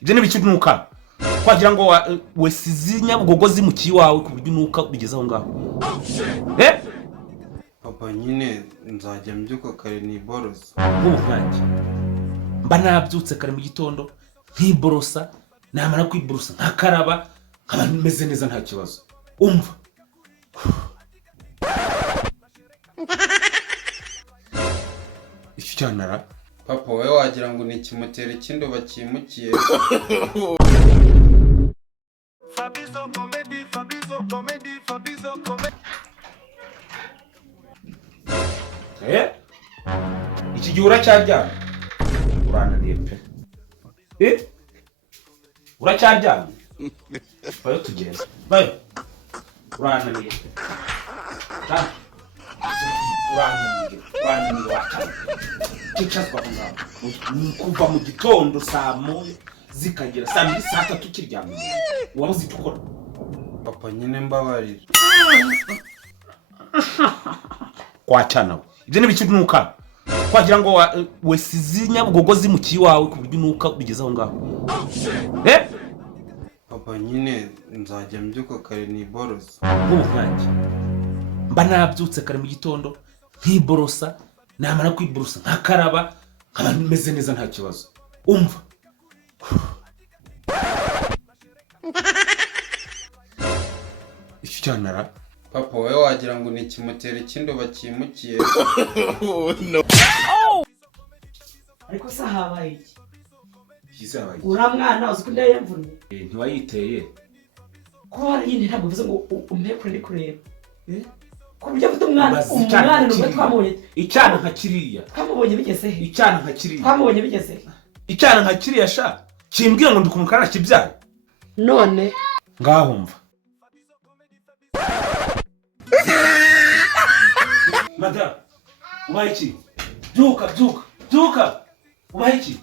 ibyo ni bikinuka kwagira ngo wesizi nyabugogozi mu kiwawe ku buryo nuka bigezaho ngaho. Papa nyine nzajya mbyuka kare ni borosa. Nk'ubwanjye mba nabyutse kare mu gitondo nkiborosa, namara kwiborosa nkakaraba nkaba meze neza nta kibazo. Umva icyo cyanara papa we wagira ngo ni ikimoteri cy'indoba kimukiye. Fabizo comedy, Fabizo comedy, Fabizo comedy. Iki gihe uracyaryamye? Urananiye pe. Uracyaryamye? Bayo tugenda. Bayo. Urananiye. Urananiye wacha. Kicazwa ngaho. Kuva mu gitondo saa 1 zikagera saa 2 saa 3 tukiryamye. Wabuze tukora. Papa nyine mbabarira. Kwacana. Ibyo ni bikinuka. Kwagira ngo wesizi nyabugogozi mu kiwawe ku buryo nuka bigezaho ngaho. Papa nyine nzajya mbyuka kare ni borosa. Nk'ubwanjye mba nabyutse kare mu gitondo nkiborosa, namara kwiborosa nkakaraba nkaba meze neza nta kibazo. Umva icyo cyanara papa we wagira ngo ni ikimoteri cy'indoba kimukiye. No. Ariko se habaye iki? Kizabaye. Uramwana uzi ko ndayemvunye. Ntiwayiteye. Ko yindi ntabwo bivuze ngo umpe kuri kureba. Ko buryo mfite umwana n'ubwo twamubonye. Icyana nka kiriya. Twamubonye bigeze he? Icyana nka kiriya. Twamubonye bigeze he? Icyana nka kiriya sha. Kimbwira ngo ndikumukara kibyaye. None ngaho mva. Madam, ubaye iki? Byuka. Ubaye iki?